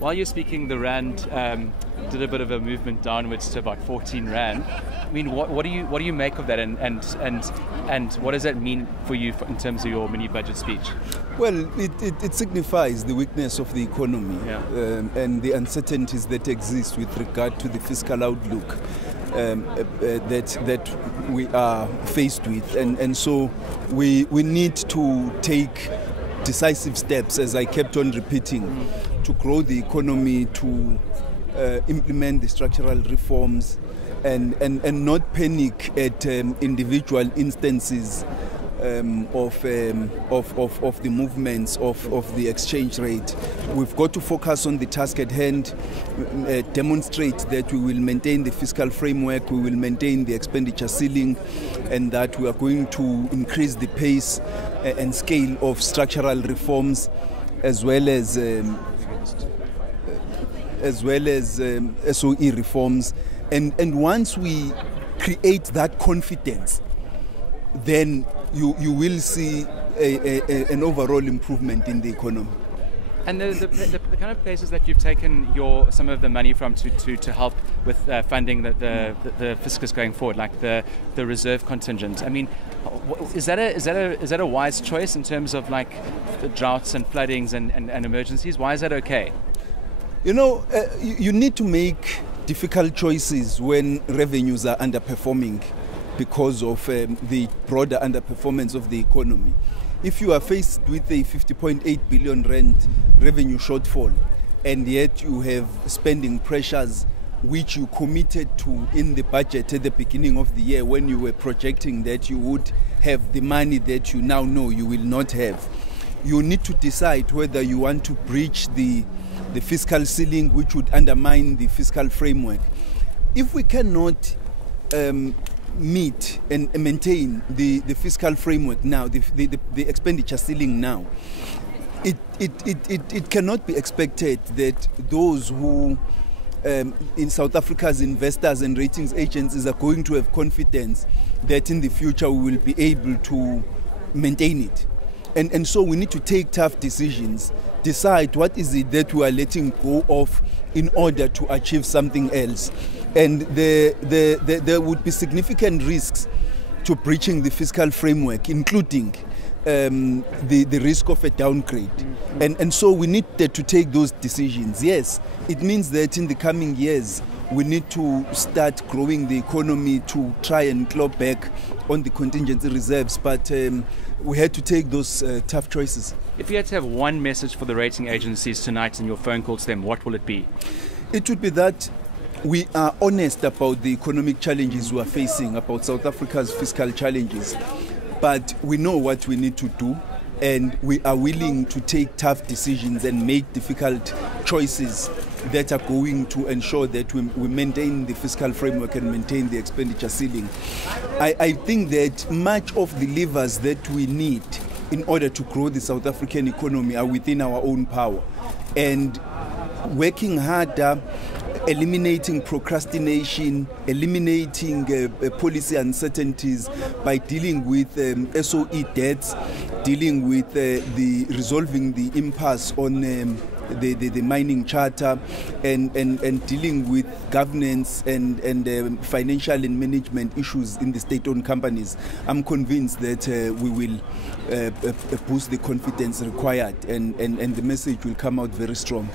While you're speaking, the rand did a bit of a movement downwards to about 14 rand. I mean, what do you make of that, and what does that mean for you in terms of your mini budget speech? Well, it signifies the weakness of the economy, and the uncertainties that exist with regard to the fiscal outlook that we are faced with, and so we need to take decisive steps, as I kept on repeating, to grow the economy, to implement the structural reforms, and not panic at individual instances of the movements of the exchange rate. We've got to focus on the task at hand, demonstrate that we will maintain the fiscal framework, we will maintain the expenditure ceiling, and that we are going to increase the pace and scale of structural reforms, as well as SOE reforms. And once we create that confidence, then you will see an overall improvement in the economy. And the kind of places that you've taken some of the money from to help with funding the fiscus going forward, like the reserve contingent. I mean, is that a wise choice in terms of like the droughts and floodings and emergencies? Why is that okay? You know, you need to make difficult choices when revenues are underperforming because of the broader underperformance of the economy. If you are faced with a 50.8 billion rand revenue shortfall, and yet you have spending pressures which you committed to in the budget at the beginning of the year, when you were projecting that you would have the money that you now know you will not have, you need to decide whether you want to breach the fiscal ceiling, which would undermine the fiscal framework. If we cannot meet and maintain the fiscal framework now, the expenditure ceiling now, it cannot be expected that those who in South Africa's investors and ratings agencies are going to have confidence that in the future we will be able to maintain it. And so we need to take tough decisions, decide what is it that we are letting go of in order to achieve something else. And there would be significant risks to breaching the fiscal framework, including the risk of a downgrade. And so we need to take those decisions. Yes, it means that in the coming years, we need to start growing the economy to try and claw back on the contingency reserves, but we had to take those tough choices. If you had to have one message for the rating agencies tonight in your phone call to them, what will it be? It would be that we are honest about the economic challenges we are facing, about South Africa's fiscal challenges, but we know what we need to do, and we are willing to take tough decisions and make difficult choices that are going to ensure that we maintain the fiscal framework and maintain the expenditure ceiling. I think that much of the levers that we need in order to grow the South African economy are within our own power. And working harder, eliminating procrastination, eliminating policy uncertainties by dealing with SOE debts, dealing with resolving the impasse on the mining charter, and dealing with governance and financial and management issues in the state-owned companies. I'm convinced that we will boost the confidence required, and the message will come out very strong.